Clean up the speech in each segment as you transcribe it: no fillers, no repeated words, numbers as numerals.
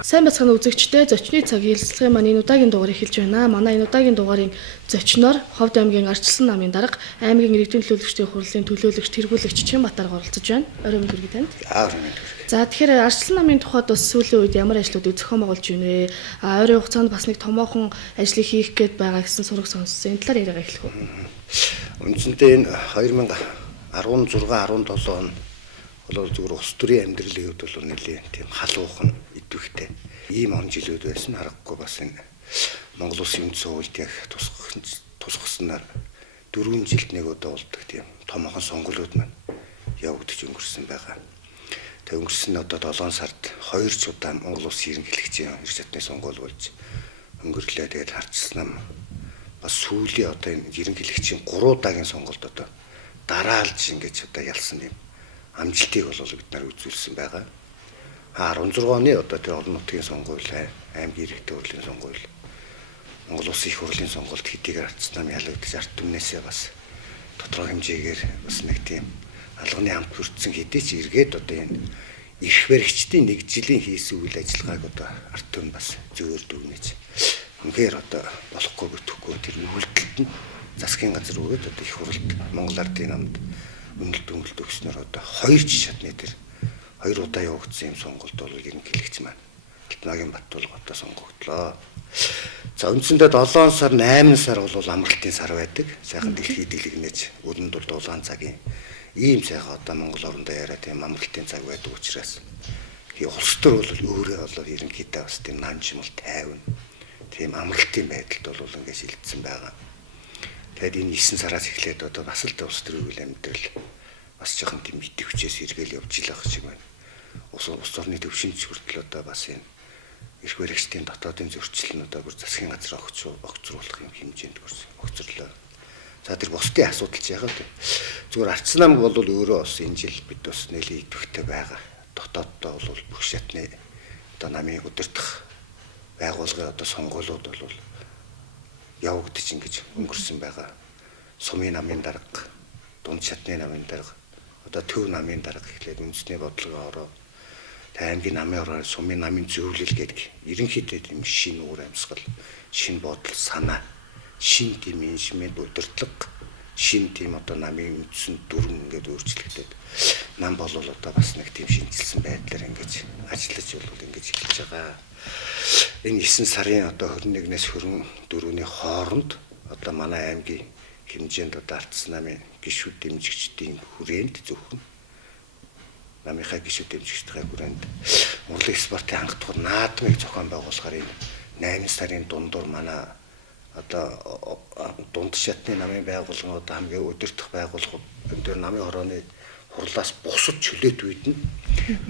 Сайн бацхан үзэгчтэй зочны цагийн хэлэлцгийн маань энэ удаагийн дугаар эхэлж байна. Манай энэ удаагийн дугаарын зочноор Ховд аймгийн Ардчилсан намын дарга, аймгийн иргэдийн төлөөлөгчдийн хурлын төлөөлөгч, тэргүүлэгч Чимбатар оролцож байна. Орой минь хүргэе танд. За тэгэхээр Ардчилсан намын тухайд бас сүүлийн үед ямар ажлуудыг зохион байгуулж байна вэ? Ойрын хугацаанд бас нэг томоохон ажлыг хийх гээд байгаа гэсэн сураг сонссон. Энэ талаар яриага эхлэх үү? Үндсэндээ энэ 2016-17 он бол зүгээр улс төрийн амьдралын хувьд бол нэлээд тийм халуухан идэвхтэй ийм он жилүүд байсан аргагүй бас энэ Монгол Улсын үндсэн хуульд яг тусгаснаар 4 жилд нэг удаа болдог тийм томоохон сонгуулиуд маань явагдаж өнгөрсөн байгаа. Тэгээ өнгөрсөн одоо 7 сард 2 удаа Монгол Улсын ерөнхийлөгчийн эрх чадны сонгуул болж өнгөрлөө. Тэгээд Ардчилсан нам бас сүүлийн одоо энэ ерөнхийлөгчийн 3 удаагийн сонгуульд одоо дараалж ингэж одоо ялсан юм амжилтыг бол бид нар үзүүлсэн байгаа. 16 оны одоо тэр олон нутгийн сонгуул, аймгийн иргэдийн хурлын сонгуул, Монгол Улсын их хурлын сонгуульд хэдийгээр Ардчилсан нам ялагдаж ард түмнээсээ бас тодорхой хэмжээгээр бас нэг тийм алганы амт хүртсэн хэдий ч эргээд одоо энэ эрх баригчдын нэг жилийн хийсэн үйл ажиллагааг одоо ард түмэн бас зөвөр дүгнэж үнэхээр одоо болохгүй бүтэхгүй тэр үйлдэлт нь засгийн газар өгөөд одоо их хурлд Монгол Ардын намд үнэлт өгснөөр одоо 2 шатны дээр 2 удаа явагдсан юм сонгуульд бол ерөнхийлөгч маань Алтмаагийн Баттулга одоо сонгогдлоо. За үндсэндээ 7 сар 8 сар бол амралтын сар байдаг. Сайхан дэлхийд дэлгэнэж өрөнд дулаан цагийн ийм сайхан одоо Монгол орондоо яриа тийм амралтын цаг байдаг учраас улс төр бол өөрөө бол ерөнхийдөө бас тийм намжмал тайван тийм амралтын байдалд бол ингээд шилжсэн байгаа. Тэгээд энэ 9 сараас эхлээд одоо бас л улс төрийн үйл амьдрал бас жоохон тийм идэвхжээс эргээл явж илах шиг байна. Улс орны төвшинч хүртэл одоо бас энэ эрх баригчдын дотоодын зөрчил нь одоо бүр засгийн газар огцруулах юм хэмжээнд огцрлоо. За тэр бусдын асуудал ч яагаад зүгээр Ардчилсан нам бол өөрөө бас энэ жил бид бас нэлээд идэвхтэй байгаа. Дотооддоо бол бүх шатны одоо намын удирдах байгууллагын одоо сонгуулиуд бол явагдаж ингэж өнгөрсөн байгаа. Сумын намын дарга, дунд шатны намын дарга, одоо төв намын дарга гэхлээр үндэсний бодлогын ороо, аймгийн намын ороо, сумын намын зөвлөл гэдэг ерөнхийдөө тийм шинэ уур амьсгал, шинэ бодол, санаа, шинэ тийм менежмент удирдлага, шинэ тийм одоо намын үндсэн дүрм ингээд өөрчлөгдөд нам бол одоо бас нэг тийм шинжилсэн байдлаар ингэж ажиллаж бол ингэж эхэлж байгаа. Энэ 9 сарын одоо 21-ээс 24-ний хооронд одоо манай аймгийн хэмжээнд одоо Ардчилсан намын гишүүд дэмжигчдийн хүрээнд зөвхөн намынхаа гишүүд дэмжигчдийн хүрээнд урлаг спортын хангалтгүй наадмыг зохион байгуулахаар энэ 8 сарын дундуур манай одоо дунд шатны намын байгууллагууд хамгийн удирдах байгууллагууд энэ намын хорооны хурлаас бусад чөлөөт үед нь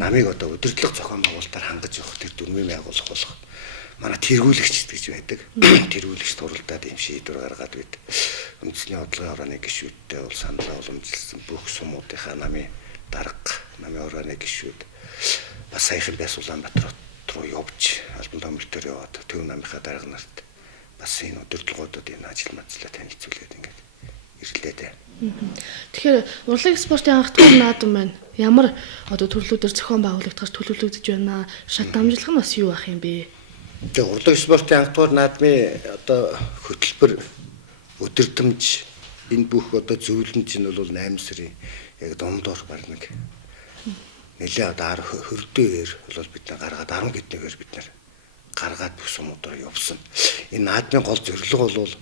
намыг одоо удирдлага зохион байгуулалтаар хангаж явах тэр дүрмийн байгууллага болох манай тэргүүлэгч гэж байдаг. Тэргүүлэгч туралдаад юм шийдвэр гаргаад бид үндэсний бодлогын хорооны гишүүдтэй бол санал уламжилсан бүх сумуудынхаа намын дарга, намын хорооны гишүүд бас саяхан байс Улаанбаатар руу явж албан томилтоор яваад төв намынхаа дарга нарт бас энэ удирдлагуудад энэ ажил мадлаа танилцуулээд ингээд ирлээ дээ. Тэгэхээр урлаг спортын хангалтгүй наадам байна. Ямар одоо төрлүүдээр зохион байгуулагдаж төлөвлөгдөж байна? Шат дамжуулах нь бас юу ах юм бэ? Тэгээ урлаг спортын хангалтгүй наадмын одоо хөтөлбөр өдөрдмж энэ бүх одоо зөвлөмж нь бол 8 сарын яг дундуур баг нэг нэлээ одоо хөрдөөөр бол бид нар гаргаад 10 гэдгээр бид нар гаргаад бүх сумуудаар явсан. Энэ наадмын гол зорилго бол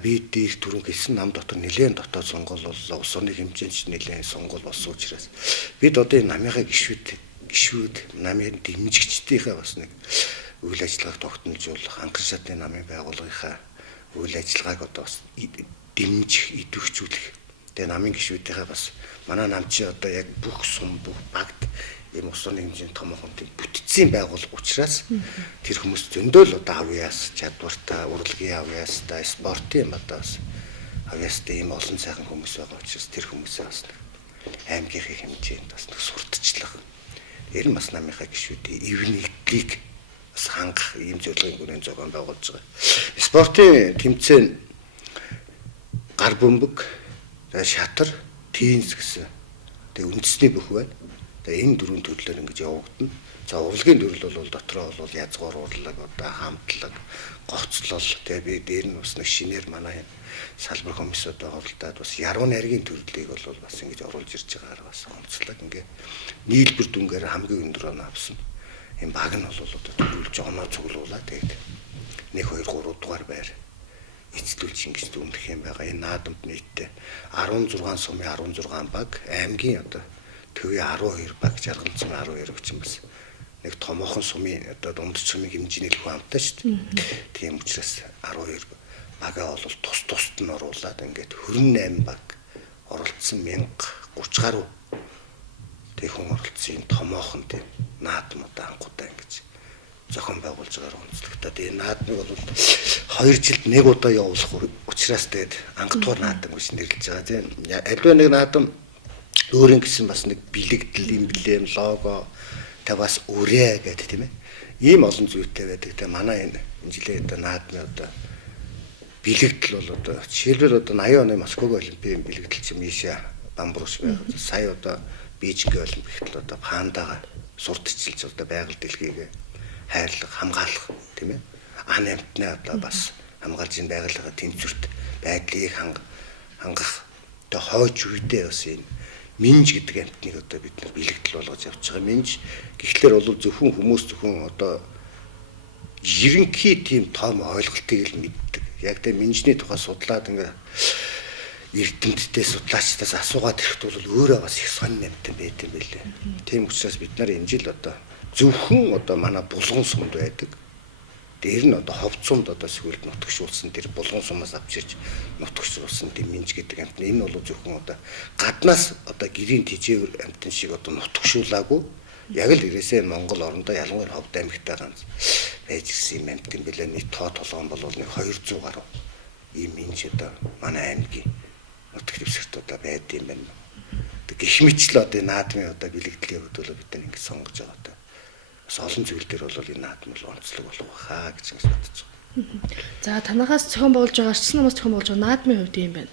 бид их түрүүн хэлсэн нам дотор нэлээд дотоод сонгуул боллоо. Улс орны хэмжээнд нэлээд сонгуул болсон учраас бид одоо энэ намынхаа гишүүд намын дэмжигчдийнхээ бас нэг үйл ажиллагааг тогтнолжуулах, анхан шатны намын байгууллагынхаа үйл ажиллагааг одоо бас дэмжих, идэвхжүүлэх. Тэгээ намын гишүүдийнхээ бас манай нам чи одоо яг бүх сум, бүх багт ийм улс орны хэмжээнд томоохон тийм бүтцийн байгууллага учраас тэр хүмүүс зөндөл одоо авьяас, чадвартай, урлагийн авьяастай, спортын одоо бас авьяастай ийм олон сайхан хүмүүс байгаа учраас тэр хүмүүсээ бас аймгийнхээ хэмжээнд бас нэг сурталчлах. Тэр нь бас намынхаа гишүүдийн эвнэлтийг бас хангах ийм зорилгын хүрээнд зохион байгуулж байгаа. Спортын тэмцээн гар бөмбөг, шатар, теннис гэсэн тэгээ үндэсний бүх байна. Тэгээ энэ дөрвөн төрлөөр ингэж явагдана. За урлагийн төрөл бол дотроо бол язгуур урлаг, одоо хамтлаг, гоцлол, тэгээ би дээр нь бас нэг шинээр манай салбар комиссод оролдоод бас яруу найргийн төрлийг бол бас ингэж оруулж ирж байгаагаар бас онцлог ингээ нийлбэр дүнгээр хамгийн өндөр оноо авсан. Энэ баг нь бол одоо төлөвлөж оноо цуглуулаад тэгээд 1 2 3 дугаар байр эцэлүүлж ингэж дүнлэх юм байгаа. Энэ наадамд нийтдээ 16 сумын 16 баг, аймгийн одоо төвийн 12 баг, жаргал сумын 12 хүчин бас нэг томоохон сумын одоо дунд сумын хэмжээний л хамтаа шүү дээ. Тийм учраас 12 багаа бол тус-тусд нь оруулаад ингээд 28 баг оролцсон 1030 гаруй тэг хүн оролцсон энэ томоохон тийм наадмуудаа анхудаа ингэж зохион байгуулж байгаа онцлогтой. Тэгээ наадмыг бол 2 жилд нэг удаа явуулах учраас тэгээд ангадугаар наадам гэж нэрлэж байгаа тийм. Аливаа нэг наадам өөрийн гэсэн бас нэг бэлэгдэл, эмблем, лого та бас үрээ гэдэг тийм ээ. Ийм олон зүйтэй байдаг. Тэгээ манай энэ жилийн одоо наадмын одоо бэлэгдэл бол одоо жишээлбэл одоо 80 оны Москвагийн олимпийн бэлэгдэл чинь Миша Бамбрус байх. Сая одоо Бээжингийн олимпиад одоо пандагаа сурталчилж одоо байгаль дэлхийг хайрлах, хамгаалах тийм ээ. Ан амьтны одоо бас хамгаалж энэ байгальгаа тэнцвэрт байдлыг хангах одоо хойч үедээ бас энэ минж гэдэг амьтныг одоо бид нар бэлэгдэл болгож явж байгаа. Минж гэхдээ бол зөвхөн одоо ерөнхий тийм том ойлголтыг л мэддэг. Яг тэ минжний тухай судлаад ингээ эрдэмтдээ судлаачдаас асуугаад ирэхэд бол өөрөө бас их сонин амьтан байт юм байлээ. Тийм учраас бид нар энэ жил одоо зөвхөн одоо манай булган сумд байдаг. Дээр нь одоо ховд сумд одоо сүүлд нутагшуулсан тэр булган сумаас авчирч нутагшуулсан тийм минж гэдэг амьтан. Энэ бол зөвхөн одоо гаднаас одоо гэрийн тижээвэр амьтан шиг одоо нутагшуулаагүй. Яг л ирээсээ Монгол орондоо ялангуяа ховд аймагтаа ганц байж ирсэн юм амьтан билээ. Нийт тоо толгоон бол нэг 200 гаруй ийм минж одоо манай аймгийн нутаг дэвсгэрт одоо байд юм байна. Тэг гэх мэтлээ одоо наадмын одоо бэлэгдлийн хувьд бол бид нар ингэ сонгож байгаа одоо бас олон зүйл дээр бол энэ наадам бол онцлог болох хаа гэж бодож байгаа. За танахаас зохион байгуулж байгаа арчсан намаас зохион байгуулж байгаа наадмын хувьд юм байна.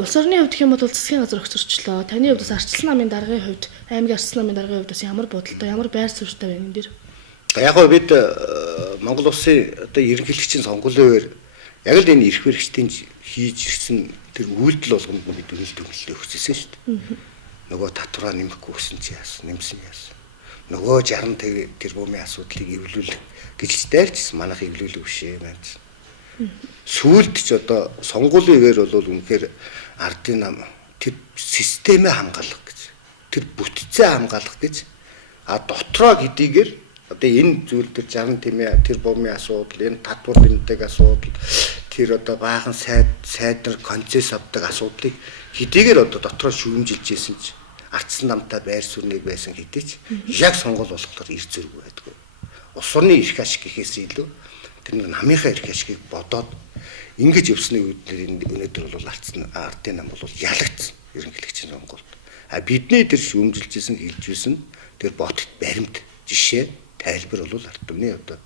Улс орны хувьд гэх юм бол засгийн газар өгсөрчлөө. Таны хувьд бас арчсан намын даргын хувьд, аймгийн арчсан намын даргын хувьд бас ямар бодолтой, ямар байр суурьтай байна энэ дэр? Яг гоо бид Монгол улсын одоо ерөнхийлөгчийн сонгуулийн үеэр яг л энэ эрх баригчдын хийж ирсэн тэр үйлдэл болгонд бид үнэлт өгсөн шүү дээ. Нөгөө татвараа нэмэхгүй гэсэн чи яасан, нэмсэн яасан. Нөгөө 60 тэрбумын асуудлыг эвлүүлэх гэж дайрчсан. Манайх эвлүүлэх биш юм байна. Сүүлд ч одоо сонгуулийн үеэр бол үнэхээр ардын нам тэр системээ хамгаалах гэж, тэр бүтцээ хамгаалах гэж дотроо гэдийгээр одоо энэ зүйл төр 60 тэрбумын асуудал, энэ татвар тэмдэг асуудал, тэр одоо баахан сайдар концесс авдаг асуудлыг хэдийгээр одоо дотроо шүүмжилж ийсэн ч арчсан намтай байр суурьныг байсан хэдий ч яг сонгол болохоор ир зэрэг байдгүй. Улс орны эрх ашиг гэхээс илүү тэр намынхаа эрх ашигыг бодоод ингэж явсны үед өнөөдөр бол ардын нам бол ялагдсан ерөнхийлөгчийн сонгуульд. Бидний тэр шүүмжилжсэн хэлжсэн тэр ботт баримт жишээ тайлбар бол ард түмний одоо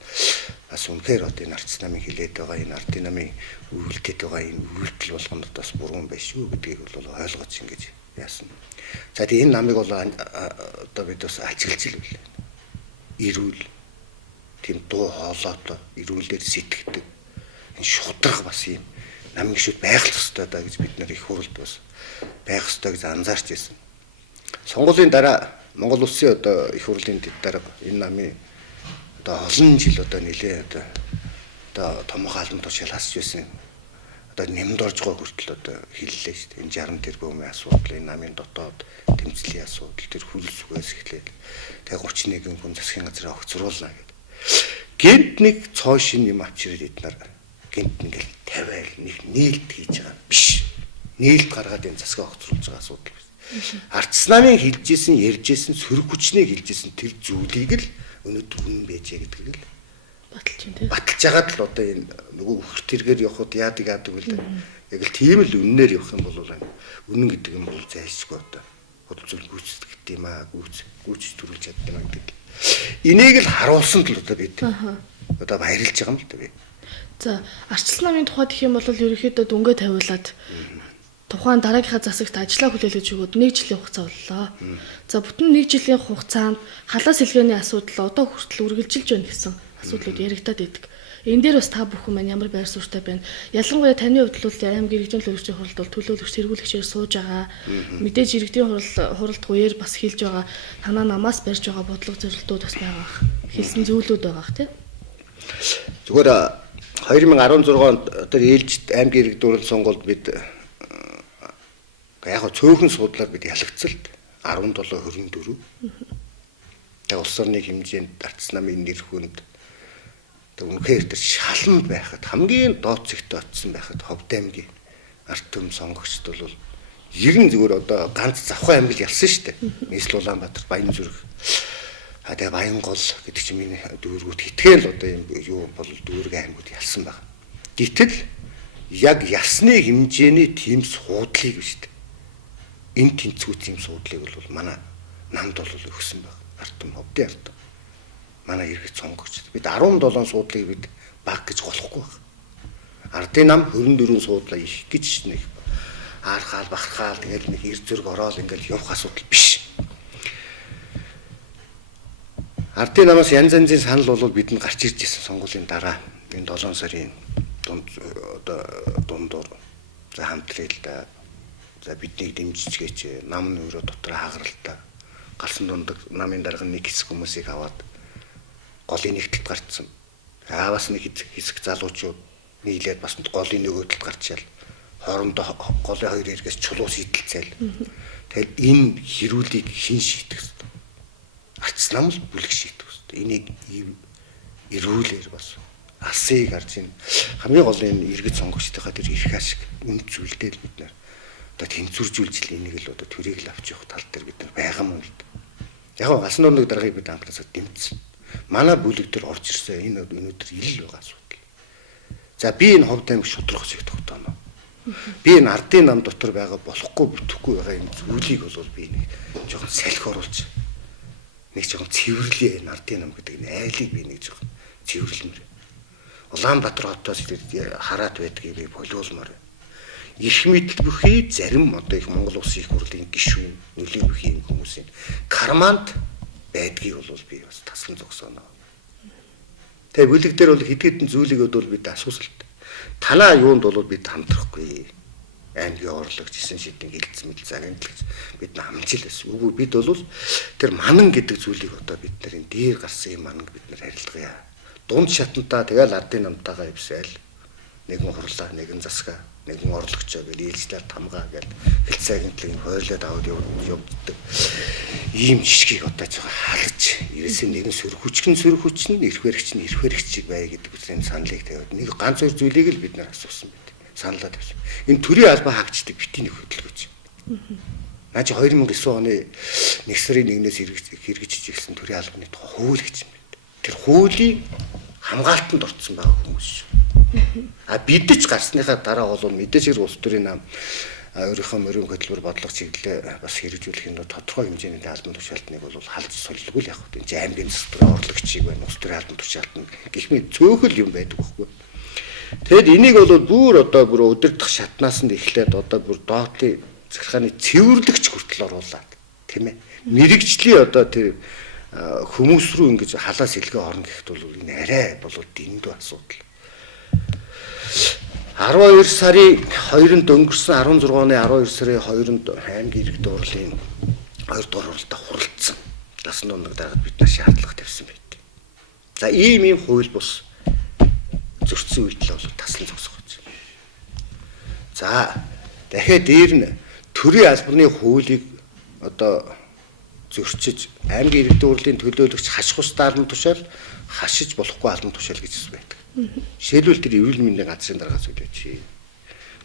бас үнэхээр одоо энэ арчсан намын хилээд байгаа энэ ардын намын үйлдэлд байгаа энэ үйлдэл болгонд бас буруу байх шүү гэдгийг бол ойлгож ингэж яасан. За тийм энэ намыг бол одоо бид бас ажиглаж илвэ. Ирүүл тийм дуу хоолойтой ирүүлээр сэтгэдэг энэ шудраг бас юм намын гişүүд байх л ёстой даа гэж бид нар их хурлд бас байх ёстой гэж анзаарч ирсэн. Сонгуулийн дараа Монгол улсын одоо их хурлын дарга энэ намын одоо олон жил одоо нэлээ одоо томоохон албан тушаал хасж байсан одоо нэмд орж байгаа хүртэл одоо хэллээ шүү дээ. Энэ 60 тэрбумын асуудал, энэ намын дотоод тэмцлийн асуудал, тэр хөрөл зүгээс эхлээд тэгээ 31 хүн засгийн газраа огцруулна гэдэг. Гэнт нэг цоо шин юм авчирээд эднэр гэнт ингээл тавиал нэг нээлт хийж байгаа биш. Нээлт гаргаад энэ засгаа огцруулж байгаа асуудал биш. Арчсан намын хэлжсэн, ярьжсэн, сөрөг хүчнийг хэлжсэн тэр зүйлийг л өнөөдөр үнэн байжээ гэдэг л баталж юм тийм. Баталж ягаад л одоо энэ нөгөө хөрт тэргээр явхад яадаг үл яг л тийм л үннээр явах юм бол үнэн гэдэг юм бол зайлшгүй одоо хөдөлгөөн гүйцэтгэх гэдэг юм аа гүйц төрүүлж чаддаг юм гэдэг. Энийг л харуулсан л одоо бид одоо баярлж байгаа юм л да би. За арчсан намын тухайд гэх юм бол ерөнхийдөө дүнгээ тавиулаад тухайн дараагийнхаа засагт ажиллаа хүлээлгэж өгөөд 1 жилийн хугацаа боллоо. За бүтэн 1 жилийн хугацаанд халаас хэлгээний асуудал одоо хүртэл үргэлжилж байна гэсэн асуудлууд яригадаад байдаг. Энэ дээр бас та бүхэн маань ямар байр суурьтай байна. Ялангуяа таны хувьд бол аймгийн иргэдийн төлөөлөгчийн хуралд бол төлөөлөгч тэргүүлэгчээр сууж байгаа. Мэдээж иргэдийн хуралд гуйэр бас хэлж байгаа. Танаа намаас барьж байгаа бодлого зорилтууд бас байгаа. Хэлсэн зүйлүүд байгаа тийм. Зүгээр 2016 онд тэр ээлжид аймгийн иргэдийн хурлын сонгуульд бид яг цөөхөн суудлаар бид ялагдсалд 17-24. Тэгээ улс орны хэмжээнд Арц намын нэр хүнд үнэхээр тэр шаланд байхад хамгийн доод зэгтээ очсон байхад Ховд аймгийн ард түмэн сонгогчд бол 90 зүгээр одоо ганц Завхан аймаг ялсан шүү дээ. Нийслэл Улаанбаатар, Баянзүрх. Тэгээ Баянгол гэдэг чинь миний дүүргүүд хитгэл одоо юм юу бол дүүрэг аймагуд ялсан байна. Гэтэл яг ялсны хэмжээний тийм суудлыг биш дээ. Энэ тэнцвүү тийм суудлыг бол манай намд бол өгсөн байна. Ард түмэн Ховдын ард түмэн. Манай иргэд сонгогч. Бид 17 суудлыг бид баг гэж болохгүй байна. Ардын нам 24 суудлаа их гэж нэг аархаал бахархаал тэгэл нэг эр зөрг ороод ингээл явах асуудал биш. Ардын намаас янз янзын санал бол бидэнд гарч ирж ирсэн сонгуулийн дараа энэ 7 сарын дундуур за хамтралда за биднийг дэмжиж гээч нам нөрөө дотор хагаралтай галсан дундаг намын дарга нэг хэсэг хүмүүсийг аваад голын нэгтэлд гарцсан. Бас нэг хэсэг залуучууд нийлээд бас голын нөгөөдөлд гарчаал хоорондоо голын хоёр эргээс чулуус идэлцээл. Тэгэл энэ хэрүүлийг хэн шийдэх вэ? Арц нам л бүлэг шийдэх вэ? Энийг эрүүлэр бас алсыг харж ин хамгийн гол энэ иргэд сонгогчдынхаа тэр эрх ашиг үнд зүйлдээ л бид нар одоо тэнцвэржүүлж л энийг л одоо төрийг л авч явах тал дээр бид нар байгаа юм л да. Яг галсан дундаг даргаыг бид амтласаа дэмжсэн. Манай бүлэг дээр орж ирсэн энэ өнөөдөр ил байгаа асуудал. За би энэ Ховд аймаг шудрах шиг тогтооно. Би энэ ардын нам дотор байгаа болохгүй бүтэхгүй байгаа энэ зүйлийг бол би нэг жоохон салхи оруулж нэг жоохон цэвэрлэе энэ ардын нам гэдэг энэ айлыг би нэг жоохон цэвэрлэмээр. Улаанбаатар хотоос хараад байдгийг би болиулмаар. Их мэдл бүхий зарим одоо их Монгол Улсын их хурлын гишүүн нөлөө бүхий хүмүүсийн карманд байдгийг бол би бас таслан зогсооно. Тэгээ бүлэг дээр бол хэд хэдэн зүйлийг бол бид асуусалт. Танаа юунд бол бид хамтрахгүй. Аймгийн орлогч, эсэн шидийн хилцэн мэдл загинтлагч бид намжил байсан. Үгүй бид бол тэр манан гэдэг зүйлийг одоо бид нарын дээр гарсан юм манан бид нар харилцгаая. Дунд шатантаа тэгэл ардын намтайгаа ивсээл нэгэн хурлаа, нэгэн засгаа, нэгэн орлогчоо гэж ээлжлээд тамгаа гэж хилцаагинтлагийг хойрлоод аваад явдаг. Ийм жишгийг одоо цаа халж ерөөсөө нэгэн сөрхүч нь эрх баригч бай гэдэг үсрийн саналыг тавиад нэг ганц хоёр зүйлийг л бид нар асуусан байт. Саналаа тавьсан. Энэ төрийн албаа хаагчдаг битгий нэг хөдөлгөөч. Наа чи 2009 оны 1 сарын 1-ээс хэрэгжиж ирсэн төрийн албаны хууль гэж юм байна. Тэр хуулийг хамгаалтанд орцсон байгаа хүмүүс шүү. Бид ч гарсныхаа дараа бол мэдээж хэрэг улс төрийн нам өөрийнхөө мөрийн хөтөлбөр бодлого чиглэлээ бас хэрэгжүүлэх нь тодорхой хэмжээний албан тушаалтныг бол халж солилгүй л яг хөө энэ аймгийн засгийн орлогчийг байна улс төрийн албан тушаалтан гэх мэт цөөхөл юм байдаг байхгүй. Тэгэд энийг бол бүр өдөрдох шатнаас нь эхлээд одоо бүр доотлын захиргааны цэвэрлэгч хүртэл оруулаад тийм ээ. Мэргэжлийн одоо тэр хүмүүс рүү ингэж халаас илгээ орно гэхэд бол энэ арай бол дэндүү асуудал. 12 сарын 2-нд өнгөрсөн 16 оны 12 сарын 2-нд аймгийн иргэдийн хурлын 2 дугаар хуралдаа хуралдсан. Насан дундаг дараад бид нар шаардлага тавьсан байт. За ийм хууль бус зөрчсөн үйлдэл бол таслан зогсох гэж. За дахиад дээр нь төрийн албаны хуулийг одоо зөрчиж аймгийн иргэдийн хурлын төлөөлөгч хаших устай албан тушаал хашиж болохгүй албан тушаал гэж байдаг. Жишээлбэл тэр эрүүл мэндийн газрын даргаас үлээч.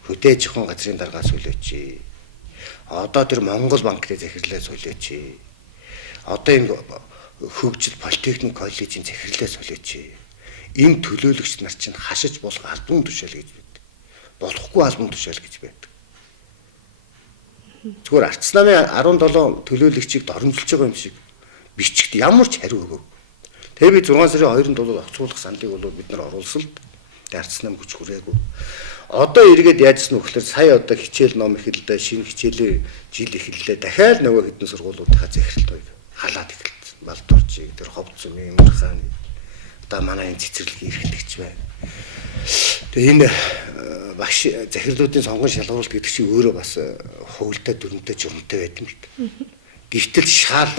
Хөдөө ажихуйн газрын даргаас үлээч. Одоо тэр Монгол банк дээр захирлаас үлээч. Одоо энэ хөгжил политехник коллежийн захирлаас үлээч. Энэ төлөөлөгч нар чинь хашиж болох албан тушаал гэж байдаг. Болохгүй албан тушаал гэж байдаг. Зүгээр Арц намын 17 төлөөлөгчийг доромжилж байгаа юм шиг бичгт ямар ч хариу өгөөгүй. Тэгээ би 6 сарын 2-нд бол огцруулах саналыг бол бид нар оруулсан л. Арц нам хүч хүрээгүй. Одоо эргээд яажсан вэ гэхээр сая одоо хичээл ном эхэллээ, шинэ хичээлийн жил эхэллээ. Дахиад нөгөө хэдэн сургуулиудынхаа захиралт байг халаад эхэлсэн. Балдорчиг, тэр ховц зүйн Имэрхааны одоо манай энэ цэцэрлэгийн эрхлэгч байна. Тэгээ энэ багш захирлуудын сонгон шалгуулалт гэдэг чинь өөрөө бас хувилдаа дүрмтэй журмтай байт юм шиг. Гэвтэл шаал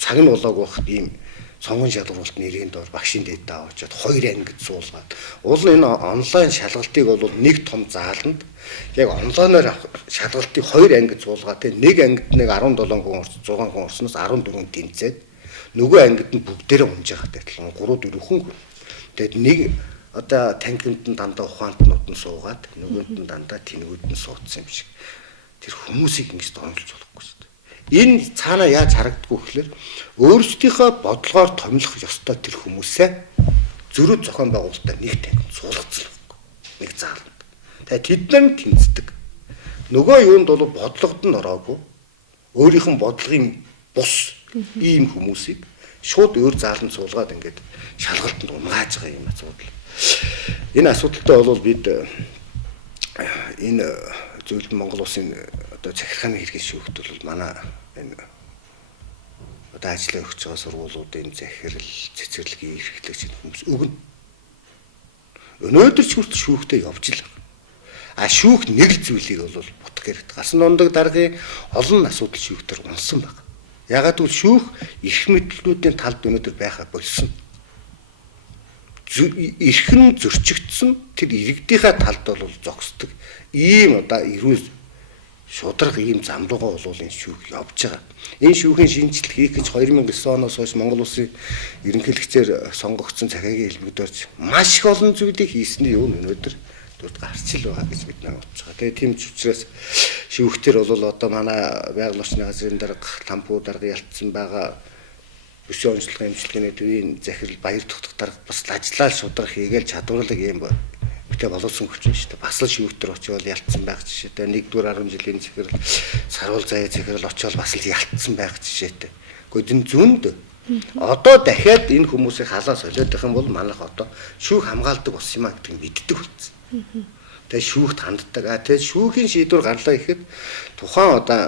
цаг нь болоогүй бахад ийм сонгон шалгуулалт нэрийн доор багшийн дэд аваачаад 2 ангид суулгаад уул энэ онлайн шалгалтыг бол нэг том зааланд яг онлайнаар шалгалтыг 2 ангид суулгаад те нэг ангид нэг 17 хүн 6 хүн орсноос 14 тэнцээд нөгөө ангид нь бүгдээрээ унжаад адилхан 3 4 хүн. Тэгэд нэг одоо танкинд нь дандаа ухаантнууд нь суугаад нөгөөд нь дандаа тэнгүүд нь суудсан юм шиг. Тэр хүмүүсийг ингэж донолж болохгүй шүү дээ. Энэ цаана яаж харагддгүй гэхээр өөрсдийнхөө бодлогоор томилох ёстой тэр хүмүүсээ зөрүү зохион байгуулалтаа нэг танхимд суулгацсан байхгүй. Нэг зааланд. Тэгээ тэд нар тэнцдэг. Нөгөө юунд бол бодлогод нь ороогүй. Өөрийнх нь бодлогын бус ийм хүмүүсийг шууд өөр зааланд суулгаад ингээд шалгалтанд унгааж байгаа юм асуудал. Энэ асуудалтай бол бид энэ зөвлөлт Монгол улсын одоо захиргааны хэргийн шүүхт бол манай энэ одоо ажиллаа өгч байгаа сургуулиудын захирал цэцэрлэгийн эрхлэгч хүмүүс өгнө. Өнөөдөр ч хүртэл шүүхтэй явж л байгаа. А шүүх нэг л зүйлийг бол бутах хэрэгтэй. Гасан дундаг даргын олон асуудал шүүхтэр унсан байна. Ягаад гэвэл шүүх эрх мэдлүүдийн талд өнөөдөр байха болсон. Эрхэн зөрчигдсөн тэр иргэдийнхаа талд бол зогсдог. Ийм одоо эрүүл шудраг ийм зам руугаа бол энэ шүүх явж байгаа. Энэ шүүхийн шинжилт хийх гэж 2009 оноос хойш Монгол улсын ерөнхийлөгчөөр сонгогдсон захиагийн хэлбэгдэрч маш их олон зүйлийг хийсний юу өнөөдөр дүрд гарч ил байгаа гэж бид нар бодож байгаа. Тэгээ тийм ч учраас шүүхтэр бол одоо манай байгаль орчны газрын дарга, лампуу дарга ялцсан байгаа бүсийн онцлогын эмчилгээний төвийн захирал баяр тогтох дарга бас ажиллаад шудраг хийгээл чадварлаг юм байна. Гэтэ боловсон хүчин шүү дээ. Бас л шүүхтэр очивол ялцсан байх жишээтэй. 1-р 10 жилийн захирал саруул заяа захирал очивол бас л ялцсан байх жишээтэй. Гэхдээ энэ зүүнд одоо дахиад энэ хүмүүсийг халаа солиодох юм бол манайх одоо шүүх хамгаалдаг болсон юм а гэдгийг мэддэг болсон. Тэгээ шүүхт ханддаг. Тэгээ шүүхийн шийдвэр гарлаа гэхэд тухайн одоо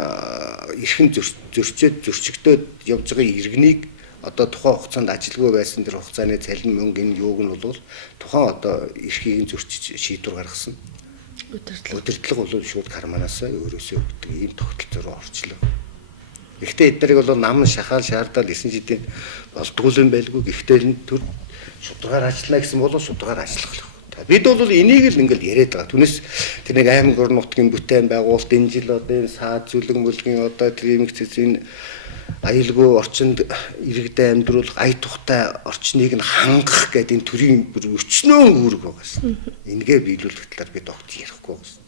эрхэн зөрчигдөөд явж байгаа иргэнийг одоо тухайн хугацаанд ажилгүй байсан тэр хугацааны цалин мөнгө энэ юуг нь бол тухайн одоо эрхийг нь зөрчиж шийдвэр гаргасан. Удирдлага бол шууд карманаасаа өөрөөсөө өгдөг ийм тогтолцоо руу орчлоо. Гэхдээ эднэрийг бол нам шахаал шаардаад 9 жилийн болдгоо юм байлгүй. Гэхдээ энэ төр шударгаар ажиллана гэсэн бол шударгаар ажиллах. Бид бол энийг л ингээл яриад байгаа. Түүнээс тэр нэг аймаг орон нутгийн бүтээн байгуулалт энэ жил одоо энэ саад зүлэг мөлгийн одоо тэр эмх цэцгийн аюулгүй орчинд иргэдэд амьдруулах ая тухтай орчныг нь хангах гэдэг энэ төрийн өчнөө үүрэг байгаас. Энгээ биелүүлэх талаар бид огт ярихгүй байна.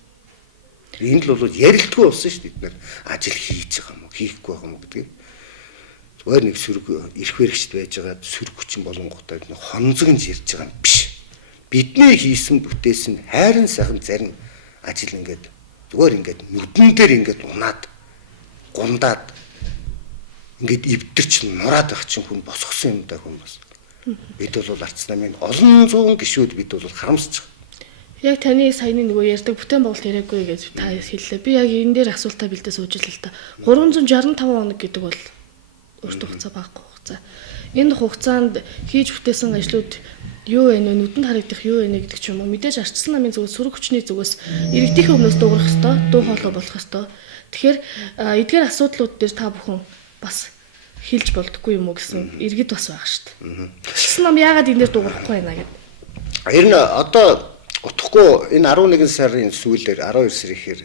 Энд л бол ярилтгүй болсон шүү дээ. Бид нар ажил хийж байгаа юм уу, хийхгүй байгаа юм уу гэдгийг. Зүгээр нэг сөрөг эрх баригчд байж байгаа сөрөг хүчин болонготой хонзогнж ярьж байгаа юм биш. Бидний хийсэн бүтээсэн хайрын сайхан зарим ажил ингээд зүгээр ингээд нүдэн дээр ингээд унаад гундаад ингээд эвдэрч нураад байх чинь хүн босгосон юм да хүн бас. Бид бол арц намын олон зуун гишүүд бид бол харамсаж байгаа. Яг таны саяны нөгөө ярьдаг бүтээн байгуулалт яриаггүй гэж та хэллээ. Би яг энэ дээр асуултаа бэлдээ сууж л та. 365 хоног гэдэг бол өөртөө хугацаа баггүй хугацаа. Энэ хугацаанд хийж бүтээсэн ажлууд юу вэ нэ нүдэнд харагдах юу вэ гэдэг ч юм уу мэдээж арчсан намын зүгээс сөрөг хүчний зүгээс иргэдийн өмнөөс дуурах ёстой, дуу хоолой болох ёстой. Тэгэхээр эдгээр асуудлууд дээр та бүхэн бас хэлж болдоггүй юм уу гэсэн иргэд бас байгаа шүү дээ. Арчсан нам яагаад энэ дээр дуурахгүй байна гэдэг. Ер нь одоо утахгүй энэ 11 сарын сүүлээр 12 сар ихээр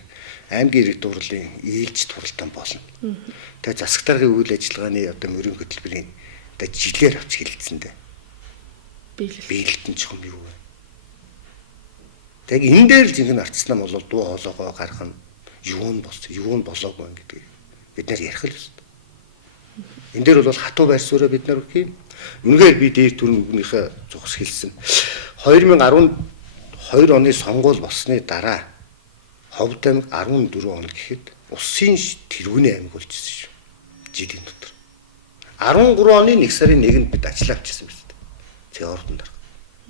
аймгийн иргэд дурлалын ээлж туралдаан болно. Тэгээ засаг даргын үйл ажиллагааны одоо мөрийн хөтөлбөрийн одоо жилээр авч хэлэлцэндээ. Биелэлтэн ч юм юу вэ? Тэг энэ дээр л жинхэнэ арчсан нам бол дуу хоолойгоо гаргах нь юу нь болоогүй гэдгийг бид нар ярих л ёстой. Энэ дээр бол хатуу байр суурь бид нар өгье. Үнэхээр би дээр түрүүнийхээ зогс хэлсэн. 2012 оны сонгуул болсны дараа Ховд аймаг 14 он гэхэд усын тэргүүний аймаг болчихсон шүү. Жилийн дотор. 13 оны 1 сарын 1-нд бид ажиллаа авчихсан биз дээ. Тэгээ ордон дараа.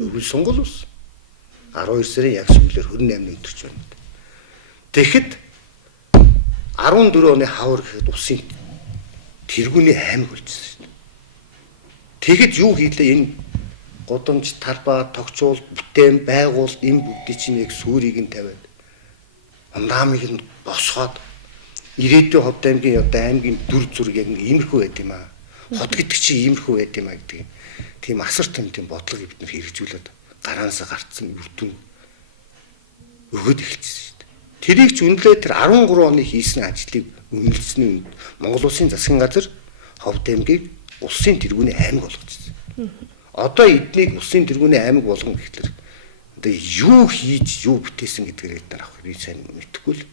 Өвөл сонгуул болсон. 12 сарын яг сүүлээр 28-нд өдөрч байна. Тэгэхэд 14 оны хавар гэхэд усын тэргүүний аймаг болчихсон шүү дээ. Тэгэхэд юу хийлээ энэ годомж, талбай, тогтчуул, бүтээн, байгуул энэ бүгдийг чинь яг сүрийг нь тавиад андамыг нь босгоод ирээдүйн Ховд аймгийн одоо аймгийн дүр зураг яг иймэрхүү байд юм аа. Хот гэдэг чинь иймэрхүү байд юм аа гэдэг тийм асар том тийм бодлогыг бид нэр хэрэгжүүлээд гараанасаа гарцсан үрдүн өгөөд эхэлчихсэн шүү дээ. Тэрийг ч үнэлээ тэр 13 оны хийсэн ажлыг үнэлсэний үнд Монгол Улсын засгийн газар Ховд аймгийг улсын тэргүүний аймаг болгочихсон. Одоо эднийг улсын тэргүүний аймаг болгоно гэхлээр одоо юу хийж юу бүтээсэн гэдгээр авах би сайн мэдэхгүй л.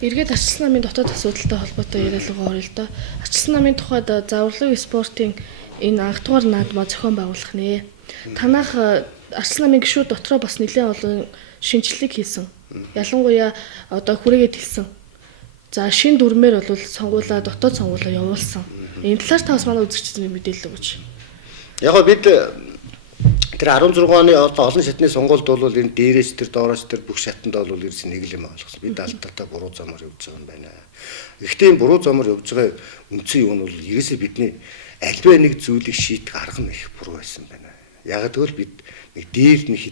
Эргээд арчилсан намын дотоод асуудалтай холбоотой яриалгаа орё л доо. Арчилсан намын тухайд завурлаг спортын энэ анх дугаар наадмаа зохион байгуулах нэ. Танах арчилсан намын гишүүд дотроо бас нэлээд олон шинжилгээг хийсэн. Ялангуяа одоо хүрээгээд хэлсэн. За шин дүрмээр бол сонгуулаа дотоод сонгуулаа явуулсан. Энэ талаар та бас манай үзэгчдэд мэдээлэл өгөөч. Яг гоо бид тэр 16 оны олон шатны сонгуульд бол энэ дээрээс тэр доороос тэр бүх шатанд бол ирсэн нэг л юм ойлгосон. Бид алдталтай буруу замаар явж байгаа юм байна. Гэхдээ энэ буруу замаар явж байгаа үндсэн юм нь бол ерөөсөө бидний альва нэг зүйлийг шийдэх арга нь их буруу байсан байна. Яг тэгвэл бид нэг дээр нэг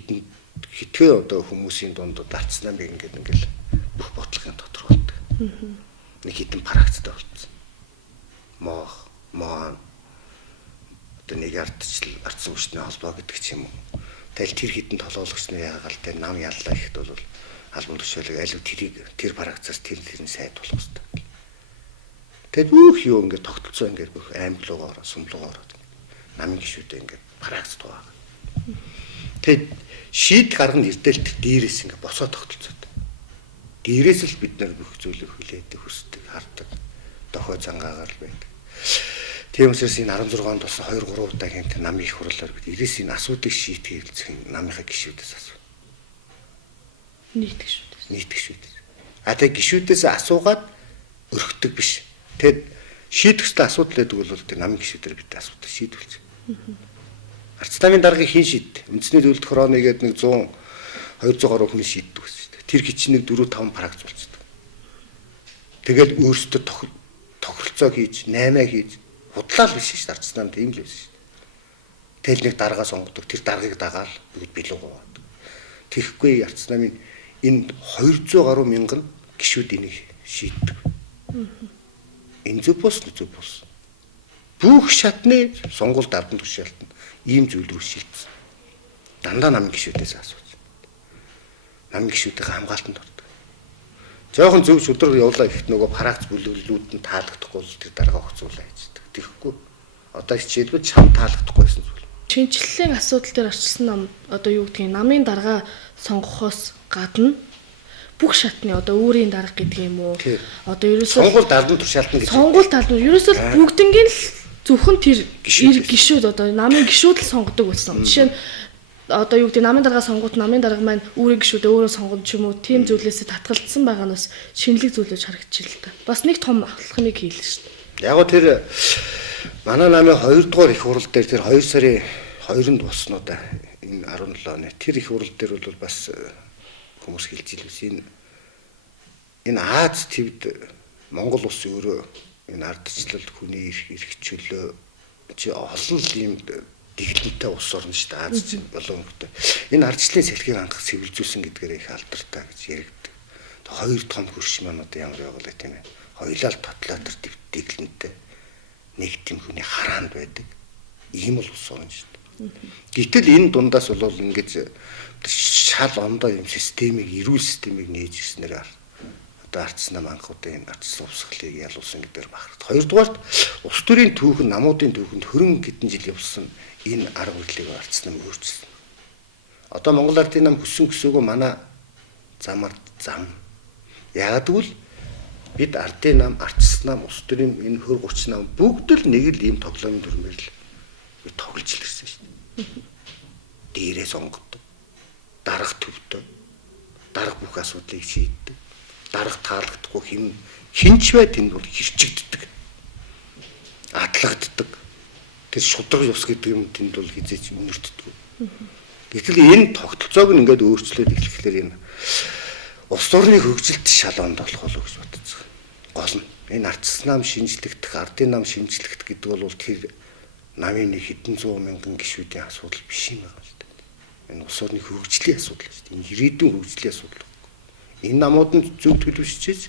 хитгэн одоо хүмүүсийн дунд дарцсан юм ингээд бүх бодлогын дотор болдог. Нэг хитэн практиктэй болчихсон. Моон одоо нэг ардсан хүчний холбоо гэдэг ч юм уу. Тэгэл тэр хитэн толгойлогчны яагаал тэр нам яллаа ихэд бол албан тушаалыг алив тэр практикаас тэрний сайд болох хэрэгтэй. Тэгэд бүх юу ингээд тогтолцоо ингээд бүх аймглуугаар сумлуугаар намын гишүүдээ ингээд практик тугаа. Тэгэд шийд гарган ирдэл дээрээс ингээд босоо тогтолцоод. Дээрээс л бид нар бүх зүйлийг хүлээдэг, хүсдэг, хардаг. Дохой зангаагаар л байдаг. Тийм учраас энэ 16 онд болсон 2-3 удаагийн намын их хурлаар бид ирээс энэ асуудыг шийдэхийг хэлцэх намынхаа гишүүдээс асуу. Нийт гишүүдээс. Тэг гишүүдээс асуугаад өрхтөг биш. Тэгэд шийдэх ёстой асуудал гэдэг бол тэр намын гишүүдээр бид асуудал шийдвэлцээ. Арц намын даргаыг хийн шийд. Үндэсний зөвлөлт хорооны гээд нэг 100 200 гаруй хүн шийддэг гэсэн шүү дээ. Тэр гिचнийг 4-5 практик болцдог. Тэгэл өөрсдөө тохиролцоо хийж, 8 хийж худлаа л биш шүү дээ. Арц намд ийм л байсан шүү дээ. Тэгэл нэг даргаа сонгодог. Тэр даргаыг дагаал бүгд билүү гоодог. Тэгэхгүй арц намын энэ 200 гаруй мянган гишүүд энийг шийддэг. Энэ зөв бос. Бүх шатны сонгуульд албан тушаалт нь ийм зүйл рүү шилжсэн. Дандаа намын гишүүдээс асууж. Намын гишүүдийн хамгаалтанд ордог. Жохон зөв шудраг явлаа гэхэд нөгөө пракц бүлэглүүд нь таалагдахгүй л тэр дарга огцуулаа хийдэг. Тэгэхгүй одоо хичээлбэл чам таалагдахгүйсэн зүйл. Шинжилгэлийн асуудал дээр арчилсан нам одоо юу гэдгийг намын дарга сонгохоос гадна бүх шатны одоо өөрийн дарга гэдэг юм уу? Одоо ерөөсөө сонгуульд албан тушаалтан гэж. Сонгуульд албан ерөөсөө бүгднгийн л зөвхөн тэр гишүүд одоо намын гишүүд л сонгодог болсон. Жишээ нь одоо юу гэдэг намын дарга сонгууд намын дарга маань өөрийн гишүүдээ өөрөө сонгоно ч юм уу тийм зүйлээсээ татгалзсан байгаанаас шинэлэг зүйлж харагдчих л та. Бас нэг том алхмыг хийлээ шүү дээ. Яг гоо тэр манай намын 2 дугаар их хурал дээр тэр 2 сарын 2-нд болсноо да энэ 17 оны тэр их хурал дээр бол бас хүмүүс хэлж илвсэн энэ Аз твд Монгол улс өөрөө энэ ардчлал хүний эрх чөлөө чи олон ийм дэглэмтэй улс орно шүү дээ. Аз чинь болон хөлтэй. Энэ ардчлалын салхийг хангах цэвэрлжүүлсэн гэдгээр их алдартай гэж яригддаг. Хоёр том хөрш маань одоо ямар явуулаа тийм ээ. Хоёлаа л тотлоо тэр дэглэмтэй нэг тийм хүний хараанд байдаг. Ийм л улс орно шүү дээ. Гэтэл энэ дундаас бол ингэж шал ондоо юм системийг эрүүл системийг нээж ирснээр одоо арц нам анхуудын энэ арцлан увсгалыг ялуулсан гэдгээр бахархад. Хоёрдугаарт улс төрийн түүхэн намуудын түүхэнд хөрөн хэдэн жил явсан энэ арга барилыг арц нам өөрчилсөн. Одоо Монгол ардын нам хүссэн өсөөгөө манай замаар зам. Яг тэгвэл бид ардын нам, арц нам, улс төрийн энэ хөр 30 нам бүгд л нэг л ийм тоглоомын төрмөр л тоглож ирсэн шүү дээ. Дээрээ сонгодог. Дарга төвтэй. Дарга бүх асуудлыг шийддэг. Дарга таалагдахгүй хинч бай тэнд бол хэрчигддэг. Атлагддаг. Тэр шудраг ёс гэдэг юм тэнд бол хизээч өнөртдөг. Гэтэл энэ тогтолцоог нь ингээд өөрчлөөд эхлэхээр энэ улс орны хөгжилд шалгуунд болох болов гэж бодсон. Гол нь энэ ардчилсан нам шинжлэхдэх, ардын нам шинжлэхт гэдэг бол тэр намын нэг хэдэн зуун мянган гишүүдийн асуудал биш юм байна л да. Энэ улс орны хөгжлийн асуудал шүү дээ. Энэ ирээдүйн хөгжлийн асуудал. Энэ намуудад зөв төлөвшчихэж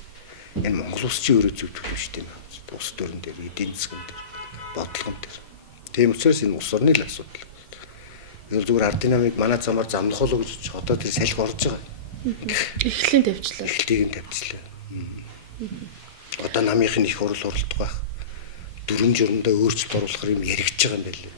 энэ Монгол улсчийн өөрөө зөв төлөвштэй юм байна. Улс төрөн дээр, эдийн засгийн дээр, бодлогон дээр. Тийм учраас энэ улс орны л асуудал. Ер зүгээр ардын намыг манай замаар замнах болов гэж одоо тэр салхи орж байгаа. Эхлэлийн тавьчлаа. Эхлэлийг нь тавьчлаа. Одоо намынх нь их хурал оролдох байх. Дүрм журмдаа өөрчлөлт оруулах юм яригдж байгаа юм байна лээ.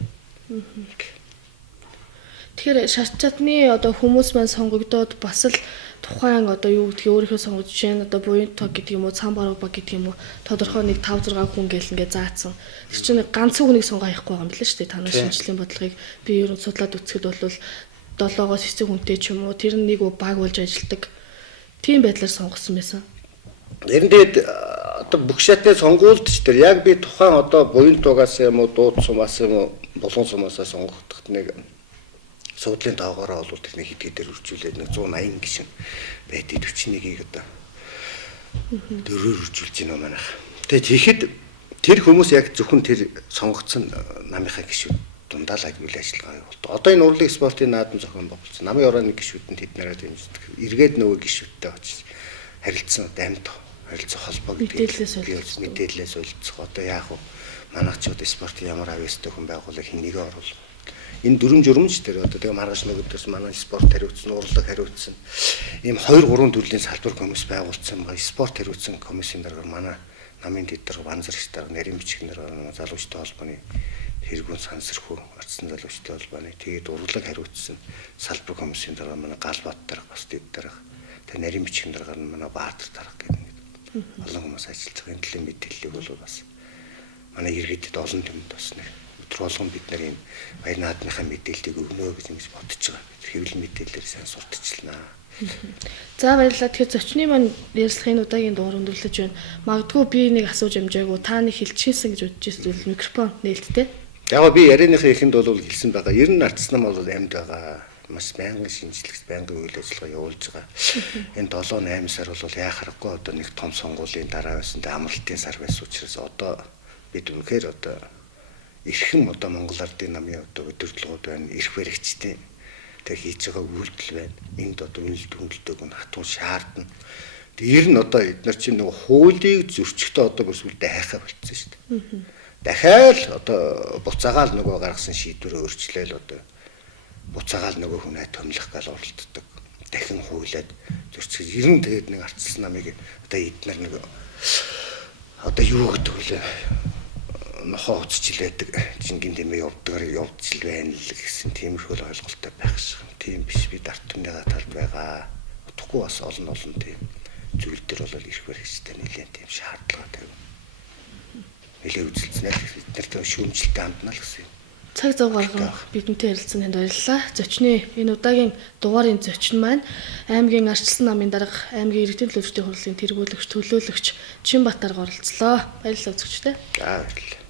Тэгэхээр шат чадны одоо хүмүүс маань сонгогдоод бас л тухайн одоо юу гэдгийг өөрийнхөө сонгож жишээ нь одоо буян тог гэдэг юм уу, цаан баруун баг гэдэг юм уу тодорхой нэг 5 6 хүн гээл ингээ заасан. Тэр чинь ганц хүнийг сонгоо явахгүй байгаа юм байна шүү дээ. Танай шинжлэлийн бодлогыг би ер нь судлаад үзэхэд бол 7-оос 9 хүнтэй ч юм уу тэр нэг баг болж ажилтдаг. Тийм байдлаар сонгосон байсан. Эрэндээ одоо бүх шатны сонгуульд ч тэр яг би тухайн одоо буян тугаас юм уу, дууд сумаас юм уу, булган сумаас сонгогдоход нэг суудлын доогоороо бол тэр нэг хэд өржүүлээд нэг 180 гишин байдаг 41-ийг одоо дөрөөр өржүүлж байна манайх. Тэгээд тэгэхэд тэр хүмүүс яг зөвхөн тэр сонгогдсон намынхаа гишүүд дундаа л аюул ажиллагаа явуулдаг. Одоо энэ урлаг спортын наадам зохион байгуулсан. Намын орооны гишүүд нь тэднэрээ дэмждэг. Эргээд нөгөө гишүүдтэй очиж харилцсан дамт харилцах холбоо гэдэг мэдээлэлээ солилцох. Одоо яах вэ? Манайх ч одоо спортын ямар авьяастай хүн байгуулах хинийгээ оруулах. Энэ дүрм журмч тэр одоо тэгээ маргааш нөгөөдөөс манай спорт хариуцсан, урлаг хариуцсан. Ийм 2 3 төрлийн салбар комисс байгуулсан байгаа. Спорт хариуцсан комиссийн дараагаар манай намын дэдэр банзарч дарга нарийн бичгнэр залуучтай холбооны тэргүүн сансархуу ардсан залуучтай холбооны тэгээд урлаг хариуцсан салбар комиссийн дараагаар манай Галбат дарга бас дэд дарга. Тэгээд нарийн бичгэн дараагаар нь манай Баатар дарга гэдэг. Олон хүмүүс ажиллаж байгаа энэ төлөв мэдээллийг бол бас манай иргэдэд олон тэмд бас нэг өдөр болгон бид нар ийм баяр наадмынхаа мэдээллийг өгнө гэж ингэж бодож байгаа. Хэвлэл мэдээлэлээр сайн сурталчилнаа. За баярлалаа. Тэгэхээр зочны маань ярилцлагын удаагийн дугаар өндөрлөж байна. Магадгүй би нэг асууж амжаагүй та нэг хэлчихсэн гэж бодож эсвэл микрофон нээлттэй. Яг би ярианыхаа эхэнд бол хэлсэн байгаа. Ер нь ардсан нам бол амьд байгаа. Маш байнгын шинжилгээ, байнгын үйл ажиллагаа явуулж байгаа. Энэ 7-8 сар бол яах аргагүй одоо нэг том сонгуулийн дараа байсан амралтын сар байсан учраас одоо бид үнэхээр одоо эрхэм одоо Монгол ардын намын одоо өдөртлгүүд байна, эрх баригчдын тэг хийж байгаа үйлдэл байна. Энд одоо үнэлт хөндлөлтөг нь хатуун шаардна. Тэр нь одоо эдгээр чинь нэг хуулийг зөрчихтэй одоо бүрсүүлдэ хайхаа болцсон шүү дээ. Дахиад одоо буцаагаал нөгөө гаргасан шийдвэрээ өөрчлөөл одоо буцаагаал нөгөө хүнээ томилох гал оролддог. Дахин хуулиад зөрчиж 90 тэгээд нэг ардчилсан намыг одоо эдгээр нэг одоо юу гэдэг вэ? Нохоо уцчил байдаг. Жингийн дэмээ явдчил байна л гэсэн тиймэрхүү ойлголттой байх шиг. Тийм биш бид ард түмнийгаа талд байгаа. Утгагүй бас олон тийм зүйл төр бол ирэх баригчтай нэлээд тийм шаардлага тавь. Нэлээд үзэлцэнээр бид нартай шүүмжлэлтэй хандна л гэсэн юм. Цаг зав гарган бидэнтэй ярилцсан танд баярлалаа. Зочны энэ удаагийн дугаарын зочин маань аймгийн ардчилсан намын дарга аймгийн иргэдийн төлөөлөгчдийн хурлын тэргүүлэгч төлөөлөгч Чинбатар оролцлоо. Баярлалаа зочтой. За баярлалаа.